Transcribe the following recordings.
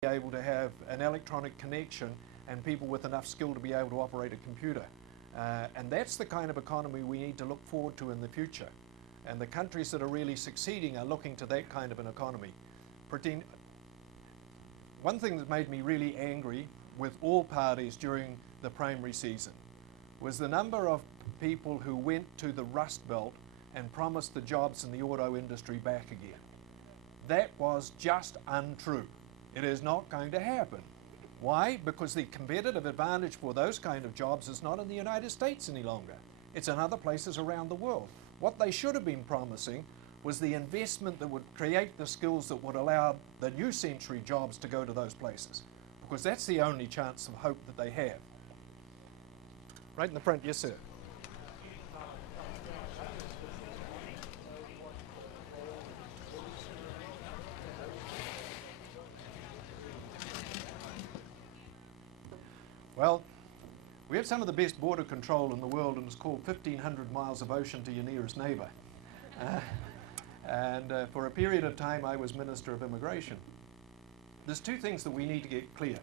be able to have an electronic connection and people with enough skill to be able to operate a computer. And that's the kind of economy we need to look forward to in the future. And the countries that are really succeeding are looking to that kind of an economy. One thing that made me really angry with all parties during the primary season was the number of people who went to the Rust Belt and promised the jobs in the auto industry back again. That was just untrue. It is not going to happen. Why? Because the competitive advantage for those kind of jobs is not in the United States any longer. It's in other places around the world. What they should have been promising was the investment that would create the skills that would allow the new century jobs to go to those places, because that's the only chance of hope that they have. Right in the front, yes sir. Well, we have some of the best border control in the world, and it's called 1,500 miles of ocean to your nearest neighbour. For a period of time I was Minister of Immigration. There's two things that we need to get clear.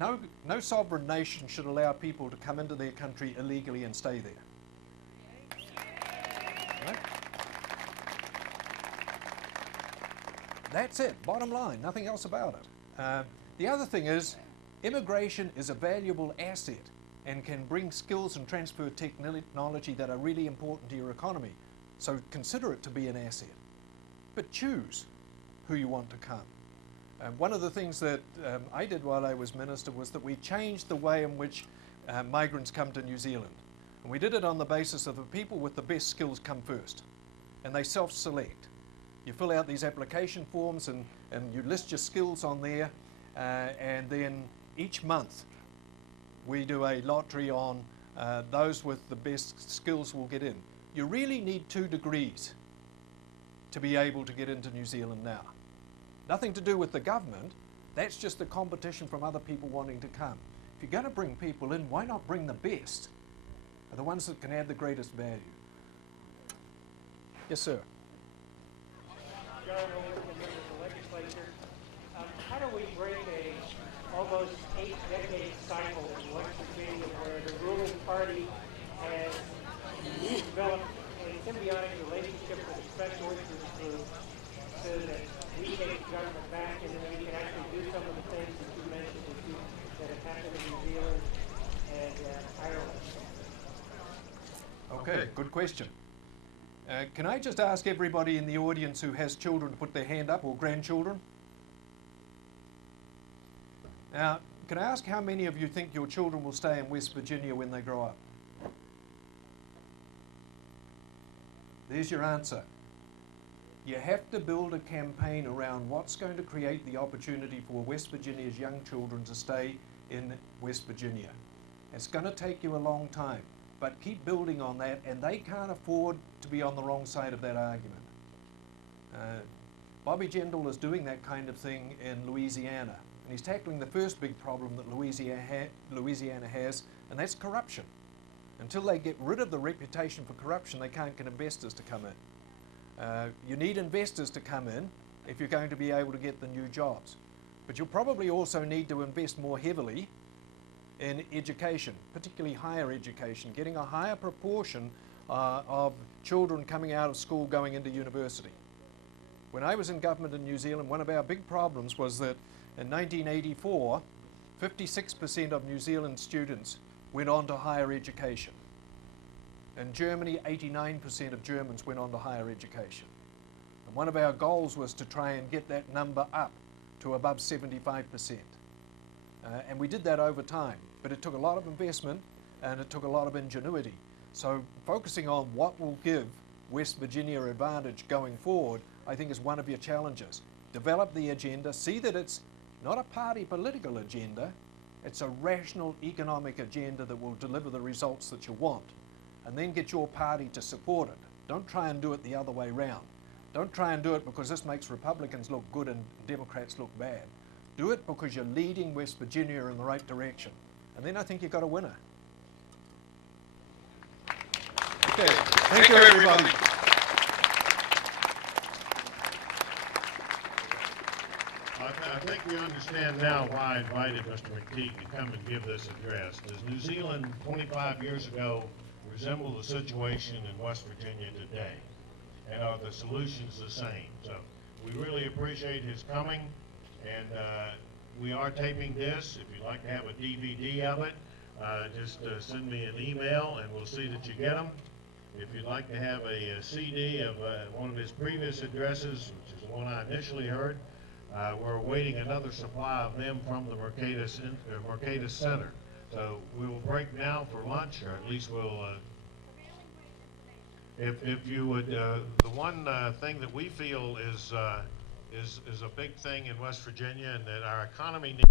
No sovereign nation should allow people to come into their country illegally and stay there. Right? That's it, bottom line, nothing else about it. The other thing is, immigration is a valuable asset and can bring skills and transfer technology that are really important to your economy. So consider it to be an asset. But choose who you want to come. One of the things that I did while I was Minister was that we changed the way in which migrants come to New Zealand. And we did it on the basis of the people with the best skills come first. And they self-select. You fill out these application forms and you list your skills on there, and then each month we do a lottery on those with the best skills will get in. You really need 2 degrees to be able to get into New Zealand now. Nothing to do with the government, that's just the competition from other people wanting to come. If you're going to bring people in, why not bring the best? The ones that can add the greatest value. Yes, sir. John Owen, member of the legislature. How do we break a almost 8-decade cycle in West Virginia where the ruling party has developed a symbiotic relationship with the special interest group so that we take the government back and then we can actually do some of the things that you mentioned that have happened in New Zealand and Ireland? Okay, good question. Can I just ask everybody in the audience who has children to put their hand up, or grandchildren? Now, can I ask how many of you think your children will stay in West Virginia when they grow up? There's your answer. You have to build a campaign around what's going to create the opportunity for West Virginia's young children to stay in West Virginia. It's going to take you a long time, but keep building on that, and they can't afford to be on the wrong side of that argument. Bobby Jindal is doing that kind of thing in Louisiana, and he's tackling the first big problem that Louisiana has, and that's corruption. Until they get rid of the reputation for corruption, they can't get investors to come in. You need investors to come in if you're going to be able to get the new jobs. But you'll probably also need to invest more heavily in education, particularly higher education, getting a higher proportion of children coming out of school going into university. When I was in government in New Zealand, one of our big problems was that in 1984, 56% of New Zealand students went on to higher education. In Germany, 89% of Germans went on to higher education. And one of our goals was to try and get that number up to above 75%. And we did that over time, but it took a lot of investment and it took a lot of ingenuity. So focusing on what will give West Virginia advantage going forward, I think is one of your challenges. Develop the agenda, see that it's not a party political agenda, it's a rational economic agenda that will deliver the results that you want. And then get your party to support it. Don't try and do it the other way round. Don't try and do it because this makes Republicans look good and Democrats look bad. Do it because you're leading West Virginia in the right direction. And then I think you've got a winner. Okay, thank you everybody. I think we understand now why I invited Mr. McTigue to come and give this address. Does New Zealand 25 years ago resemble the situation in West Virginia today? And are the solutions the same? So we really appreciate his coming, and we are taping this. If you'd like to have a DVD of it, just send me an email and we'll see that you get them. If you'd like to have a CD of one of his previous addresses, which is the one I initially heard, we're awaiting another supply of them from the Mercatus Center. So we will break now for lunch, or at least we'll, if you would, the one thing that we feel is a big thing in West Virginia and that our economy needs